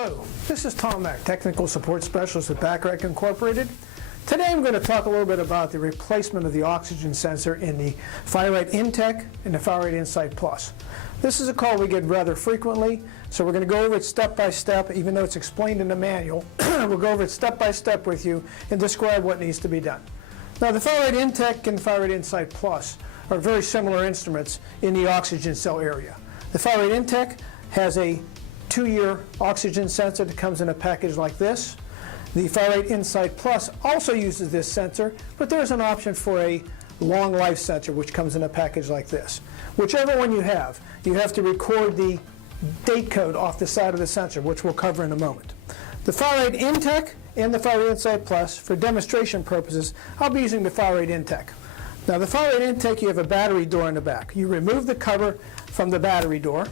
Hello, this is Tom Mack, Technical Support Specialist at Backrack Incorporated. Today I'm going to talk a little bit about the replacement of the oxygen sensor in the Fire Rate Intech and the Fire Rate Insight Plus. This is a call we get rather frequently, so we're going to go over it step by step, even though it's explained in the manual. We'll go over it step by step with you and describe what needs to be done. Now, the Fire Rate Intech and Fire Rate Insight Plus are very similar instruments in the oxygen cell area. The Fire Rate Intech has a 2-year oxygen sensor that comes in a package like this. The Fire Rate Insight Plus also uses this sensor, but there's an option for a long life sensor which comes in a package like this. Whichever one you have to record the date code off the side of the sensor, which we'll cover in a moment. The Fire Rate Intech and the Fire Rate Insight Plus, for demonstration purposes, I'll be using the Fire Rate Intech. Now, the Fire Rate Intech, you have a battery door in the back. You remove the cover from the battery door.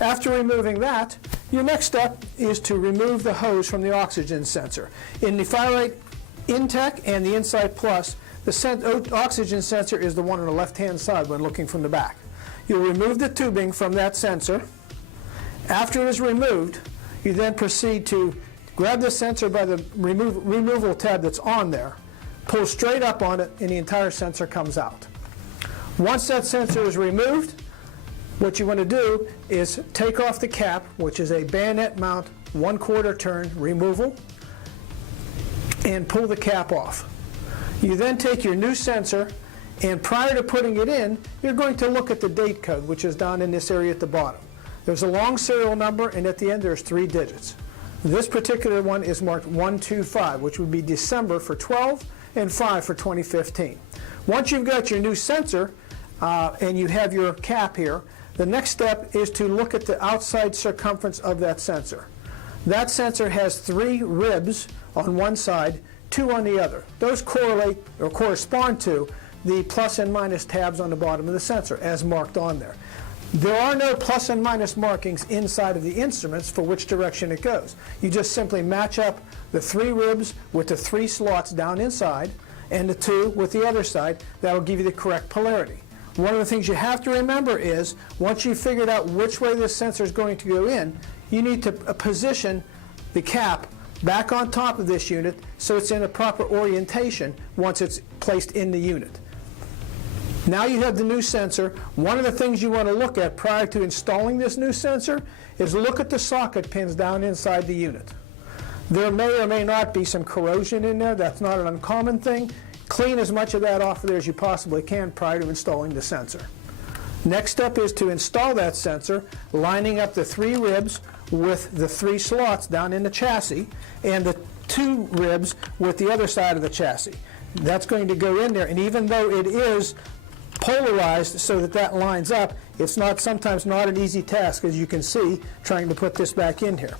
After removing that, your next step is to remove the hose from the oxygen sensor. In the Fire Rate Intech and the Insight Plus, the oxygen sensor is the one on the left-hand side when looking from the back. You'll remove the tubing from that sensor. After it is removed, you then proceed to grab the sensor by the removal tab that's on there, pull straight up on it, and the entire sensor comes out. Once that sensor is removed, what you want to do is take off the cap, which is a bayonet mount 1/4 turn removal, and pull the cap off. You then take your new sensor, and prior to putting it in, you're going to look at the date code, which is down in this area at the bottom. There's a long serial number, and at the end there's 3 digits. This particular one is marked 125, which would be December for 12 and 5 for 2015. Once you've got your new sensor and you have your cap here, the next step is to look at the outside circumference of that sensor. That sensor has 3 ribs on one side, 2 on the other. Those correlate or correspond to the plus and minus tabs on the bottom of the sensor as marked on there. There are no plus and minus markings inside of the instruments for which direction it goes. You just simply match up the 3 ribs with the 3 slots down inside and the 2 with the other side. That will give you the correct polarity. One of the things you have to remember is, once you've figured out which way this sensor is going to go in, you need to position the cap back on top of this unit so it's in a proper orientation once it's placed in the unit. Now you have the new sensor. One of the things you want to look at prior to installing this new sensor is look at the socket pins down inside the unit. There may or may not be some corrosion in there. That's not an uncommon thing. Clean as much of that off of there as you possibly can prior to installing the sensor. Next step is to install that sensor, lining up the 3 ribs with the 3 slots down in the chassis and the 2 ribs with the other side of the chassis. That's going to go in there, and even though it is polarized so that that lines up, it's sometimes not an easy task, as you can see, trying to put this back in here.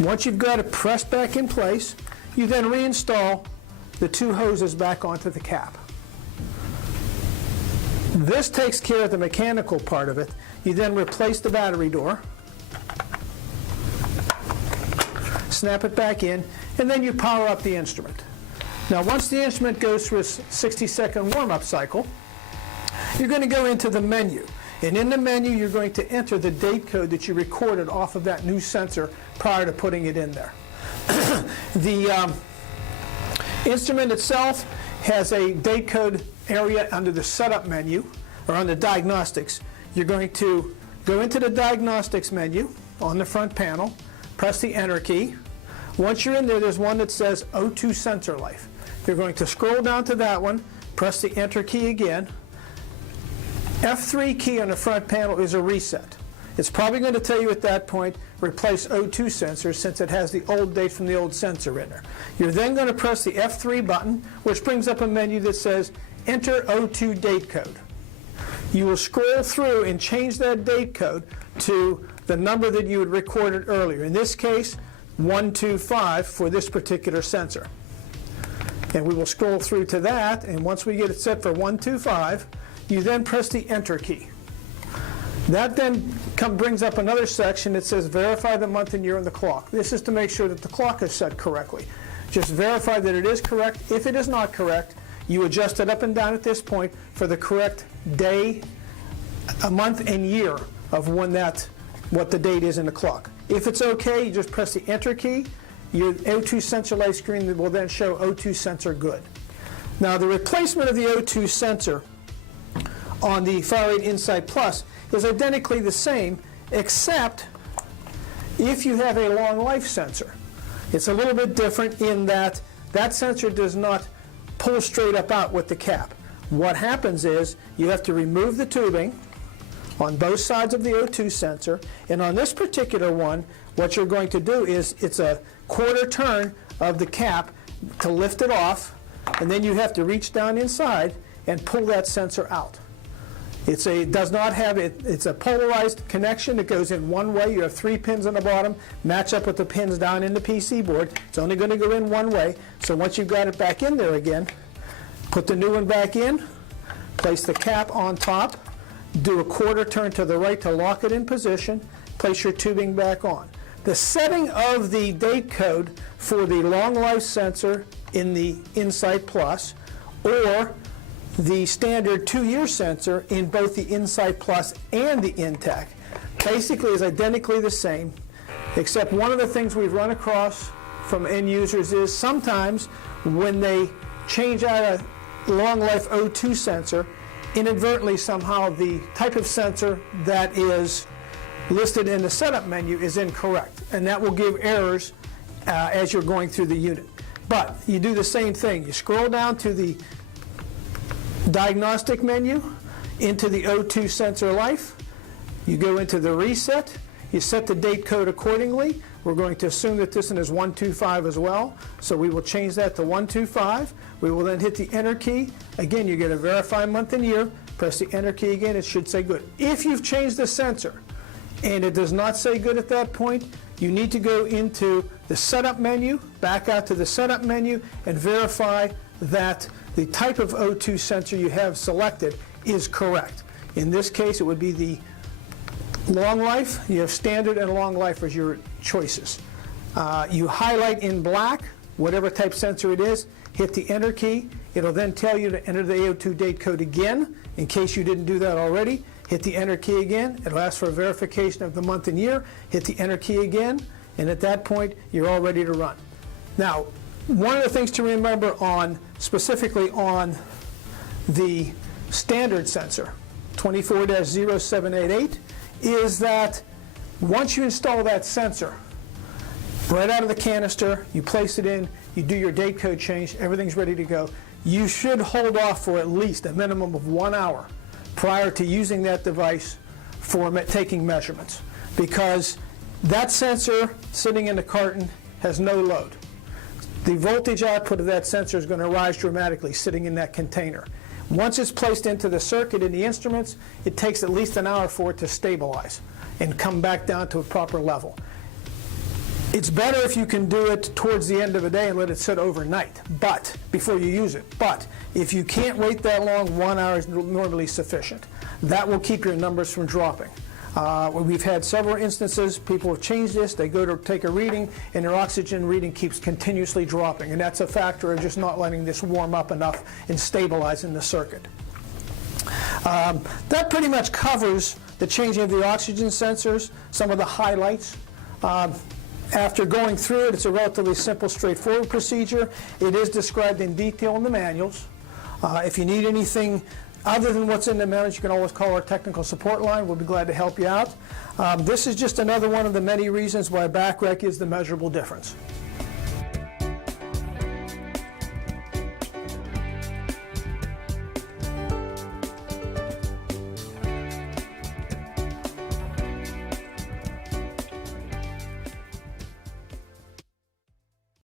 Once you've got it pressed back in place, you then reinstall the 2 hoses back onto the cap. This takes care of the mechanical part of it. You then replace the battery door, snap it back in, and then you power up the instrument. Now, once the instrument goes through a 60-second warm-up cycle, you're going to go into the menu. And in the menu, you're going to enter the date code that you recorded off of that new sensor prior to putting it in there. The instrument itself has a date code area under the setup menu, or under diagnostics. You're going to go into the diagnostics menu on the front panel, press the enter key. Once you're in there, there's one that says O2 sensor life. You're going to scroll down to that one, press the enter key again. F3 key on the front panel is a reset. It's probably going to tell you at that point, replace O2 sensor, since it has the old date from the old sensor in there. You're then going to press the F3 button, which brings up a menu that says enter O2 date code. You will scroll through and change that date code to the number that you had recorded earlier. In this case, 125 for this particular sensor. And we will scroll through to that, and once we get it set for 125, you then press the enter key. That then brings up another section that says verify the month and year on the clock. This is to make sure that the clock is set correctly. Just verify that it is correct. If it is not correct, you adjust it up and down at this point for the correct day, a month, and year of when what the date is in the clock. If it's okay, you just press the enter key. Your O2 sensor light screen will then show O2 sensor good. Now the replacement of the O2 sensor on the Fire Rate Insight Plus is identically the same, except if you have a long life sensor. It's a little bit different in that that sensor does not pull straight up out with the cap. What happens is you have to remove the tubing on both sides of the O2 sensor, and on this particular one, what you're going to do is it's a quarter turn of the cap to lift it off, and then you have to reach down inside and pull that sensor out. It's a polarized connection. It goes in one way. You have 3 pins on the bottom, match up with the pins down in the PC board. It's only going to go in one way. So once you've got it back in there again, put the new one back in, place the cap on top, do a quarter turn to the right to lock it in position, place your tubing back on. The setting of the date code for the long life sensor in the Insight Plus or the standard 2-year sensor in both the Insight Plus and the Intech basically is identically the same, except one of the things we've run across from end users is sometimes when they change out a long life O2 sensor, inadvertently somehow the type of sensor that is listed in the setup menu is incorrect, and that will give errors as you're going through the unit. But you do the same thing. You scroll down to the diagnostic menu, into the O2 sensor life, you go into the reset, you set the date code accordingly. We're going to assume that this one is 125 as well, so we will change that to 125. We will then hit the enter key. Again, you get a verify month and year, press the enter key again, it should say good. If you've changed the sensor and it does not say good at that point, you need to go into the setup menu, back out to the setup menu, and verify that the type of O2 sensor you have selected is correct. In this case, it would be the long life. You have standard and long life as your choices. You highlight in black whatever type sensor it is, hit the enter key. It'll then tell you to enter the O2 date code again in case you didn't do that already. Hit the enter key again. It'll ask for a verification of the month and year. Hit the enter key again, and at that point, you're all ready to run. Now, one of the things to remember specifically on the standard sensor, 24-0788, is that once you install that sensor, right out of the canister, you place it in, you do your date code change, everything's ready to go. You should hold off for at least a minimum of 1 hour prior to using that device for taking measurements, because that sensor sitting in the carton has no load. The voltage output of that sensor is going to rise dramatically sitting in that container. Once it's placed into the circuit in the instruments, it takes at least an hour for it to stabilize and come back down to a proper level. It's better if you can do it towards the end of the day and let it sit overnight, but before you use it. But if you can't wait that long, 1 hour is normally sufficient. That will keep your numbers from dropping. We've had several instances, people have changed this, they go to take a reading, and their oxygen reading keeps continuously dropping, and that's a factor of just not letting this warm up enough and stabilizing the circuit. That pretty much covers the changing of the oxygen sensors, some of the highlights. After going through it, it's a relatively simple, straightforward procedure. It is described in detail in the manuals. If you need anything other than what's in the manuals, you can always call our technical support line. We'll be glad to help you out. This is just another one of the many reasons why back rec is the measurable difference.